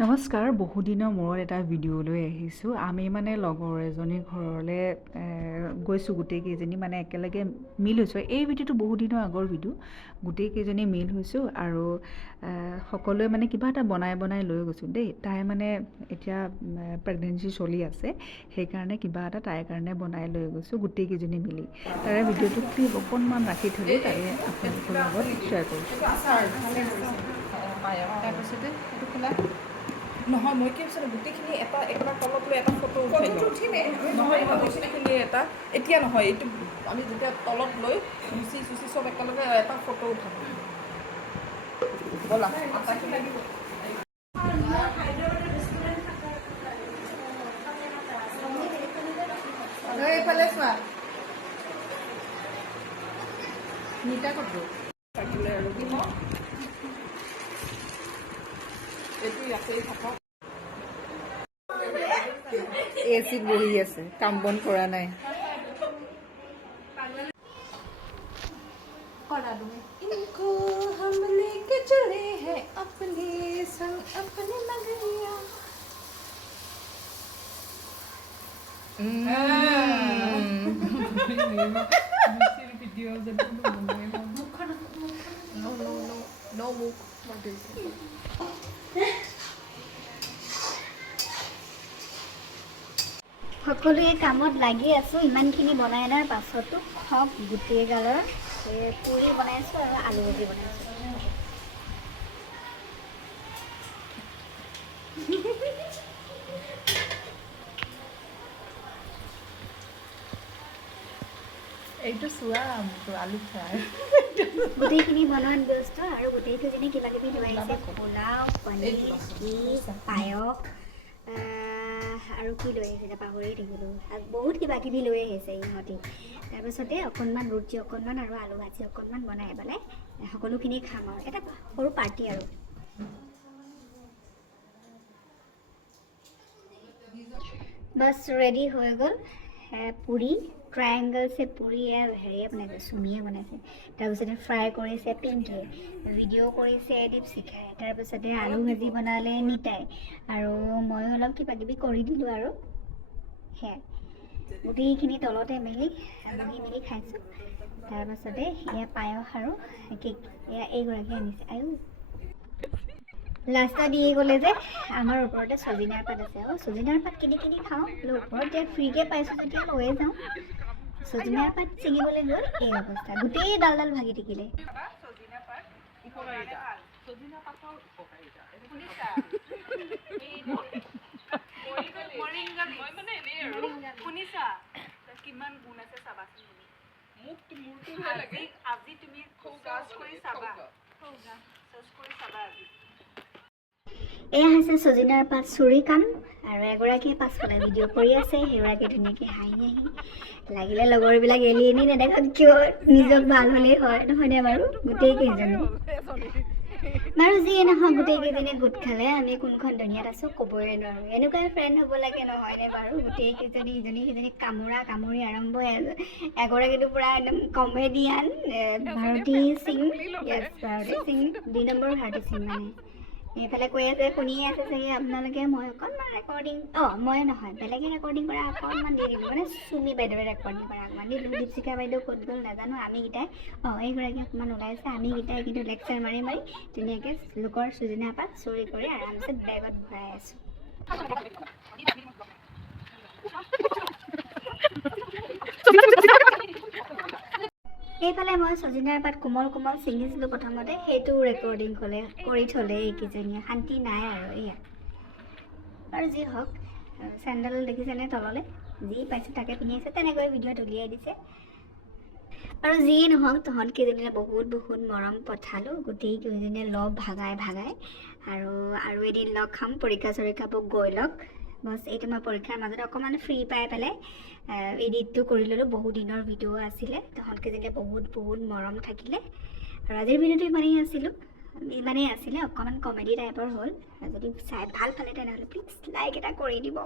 নমস্কাৰ, বহুদিনৰ মূৰত এটা ভিডিঅ' লৈ আহিছোঁ। আমি মানে লগৰ এজনীৰ ঘৰলৈ গৈছোঁ, গোটেইকেইজনী মানে একেলগে মিল হৈছোঁ। এই ভিডিঅ'টো বহুদিনৰ আগৰ ভিডিঅ'। গোটেইকেইজনী মিল হৈছোঁ আৰু সকলোৱে মানে কিবা এটা বনাই লৈ গৈছোঁ দেই। তাই মানে এতিয়া প্ৰেগনেঞ্চি চলি আছে, সেইকাৰণে কিবা এটা তাইৰ কাৰণে বনাই লৈ গৈছোঁ গোটেইকেইজনী মিলি। তাৰে ভিডিঅ'টো ক্লিপ অকণমান ৰাখি থ'লোঁ, তাৰে আপোনালোকৰ লগত শ্বেয়াৰ কৰিছোঁ। তাৰপিছতে এইটো খোলা নহয়, মই কি ভাবিছিলোঁ গোটেইখিনি এটা একেবাৰে তলত লৈ এটা ফটো উঠিমেই নহয়, গোটেইখিনি এটা এতিয়া নহয়, এইটো আমি যেতিয়া তলত লৈ মুচি চুচি চব একেলগে এটা ফটো উঠাম। ব'লা আটাখিনি লাগিব। এইফালে চোৱা নিতা ক'ত থাকিলে আৰু কি হওক এইটো ইয়াতেই থাকক। এচিত বহি আছে, কাম বন কৰা নাই। इनको हम लेके चले हैं अपने संग अपने नगरिया। No move. সকলোৱে কামত লাগি আছোঁ। ইমানখিনি বনাই অনাৰ পাছতো হওক গোটেই গালৰ পুৰি বনাইছোঁ আৰু আলু ভাজি বনাইছোঁ। এইটো চোৱা আলু ফ্ৰাই গোটেইখিনি বনোৱাত ব্যস্ত আৰু গোটেইকেইজনী কিবা কিবি লৈ আহিছে। পোলাও, পনীৰ, চীজ, পায়স আৰু কি লৈ আহিছিলে পাহৰি থাকিলোঁ। বহুত কিবা কিবি লৈ আহিছে ইহঁতি। তাৰপিছতে অকণমান ৰুটি অকণমান আৰু আলু ভাজি অকণমান বনাই পেলাই সকলোখিনি খাম আৰু এটা সৰু পাৰ্টি আৰু। বাছ ৰেডি হৈ গ'ল। পুৰি ট্ৰায়েংগল চে পুৰি হেৰিয়ে বনাইছে, চুমিয়ে বনাইছে। তাৰপিছতে ফ্ৰাই কৰিছে পিংকিয়ে, ভিডিঅ' কৰিছে দীপশিখাই। তাৰপিছতে আলু ভাজি বনালে নিতাই আৰু ময়ো অলপ কিবা কিবি কৰি দিলোঁ আৰু সেয়াই। গোটেইখিনি তলতে বহি মেলি খাইছোঁ। তাৰপাছতে এয়া পায়স আৰু কেক এয়া এইগৰাকী আনিছে। আয়ো লাষ্টত দিয়ে ক'লে যে আমাৰ ওপৰতে চজিনাৰ পাত আছে। চজিনাৰ পাত কিনি খাওঁ, ওপৰত এতিয়া ফ্ৰীকৈ পাইছোঁ যেতিয়া লৈয়ে যাওঁ। চজিনাৰ পাত ছিঙিবলৈ গ'ল এই অৱস্থা, গোটেই ডাল ভাগি থাকিলে। কিমান গুণ আছে চাবাচোন, আজি তুমি চাৰ্চ কৰি চাবা আজি। এয়া হৈছে চজিনাৰ পাত চুৰি কাম আৰু এগৰাকীয়ে পাছফালে ভিডিঅ' কৰি আছে, সেইগৰাকীয়ে ধুনীয়াকৈ হাঁহি লাগিলে লগৰবিলাক এলি নেদেখাত কিয় নিজক ভাল হ'লেই হয়, নহয়নে বাৰু? গোটেইকেইজনী বাৰু যিয়ে নহওক গোটেইকেইজনী গোট খালে আমি কোনখন দুনিয়াত আছোঁ ক'বই নোৱাৰোঁ। এনেকুৱাই ফ্ৰেণ্ড হ'ব লাগে, নহয়নে বাৰু? গোটেইকেইজনী ইজনী সিজনীক কামুৰি আৰম্ভ। এগৰাকীটো পূৰা একদম কমেডিয়ান ভাৰতী সিং, ভাৰতী সিং 2 নম্বৰ ভাৰতী সিং মানে। এইফালে কৈ আছে, শুনিয়ে আছে চাগে আপোনালোকে। মই অকণমান ৰেকৰ্ডিং মই নহয় বেলেগে ৰেকৰ্ডিং কৰা অকণমান দি দিলোঁ, মানে চুমি বাইদেৱে ৰেকৰ্ডিং কৰা অকণমান দিলোঁ। দীপশিখা বাইদেউ ক'ত গ'ল নাজানো। আমিকেইটাই এইগৰাকী অকণমান ওলাইছে, আমিকেইটাই কিন্তু লেকচাৰ মাৰি ধুনীয়াকৈ লোকৰ চুজিনা পাত চুৰি কৰি আৰামছে বেগত ভৰাই আছোঁ। এইফালে মই চজিনাৰ পাত কোমল ছিঙিছিলোঁ প্ৰথমতে, সেইটো ৰেকৰ্ডিং কৰি থ'লে এইকেইজনীয়ে। শান্তি নাই আৰু এয়া আৰু যি হওক। চেণ্ডেল দেখিছেনে তললৈ যি পাইছে তাকে পিন্ধি আছে, তেনেকৈ ভিডিঅ'ত উলিয়াই দিছে। আৰু যিয়ে নহওক তহঁতকেইজনীয়ে বহুত মৰম পঠালোঁ, গোটেইকেইজনীয়ে লগ ভাগাই আৰু এদিন লগ খাম, পৰীক্ষা চৰীক্ষাবোৰ গৈ লওক। বছ এইটো মই পৰীক্ষাৰ মাজতে অকণমান ফ্ৰী পাই পেলাই এডিটটো কৰি ল'লোঁ। বহুত দিনৰ ভিডিঅ' আছিলে, তহঁতকেইজনীয়ে বহুত মৰম থাকিলে। আৰু আজিৰ ভিডিঅ'টো ইমানেই আছিলে অকণমান কমেডি টাইপৰ হ'ল। যদি চাই ভাল পালে তেনেহ'লে প্লিজ লাইক এটা কৰি দিব।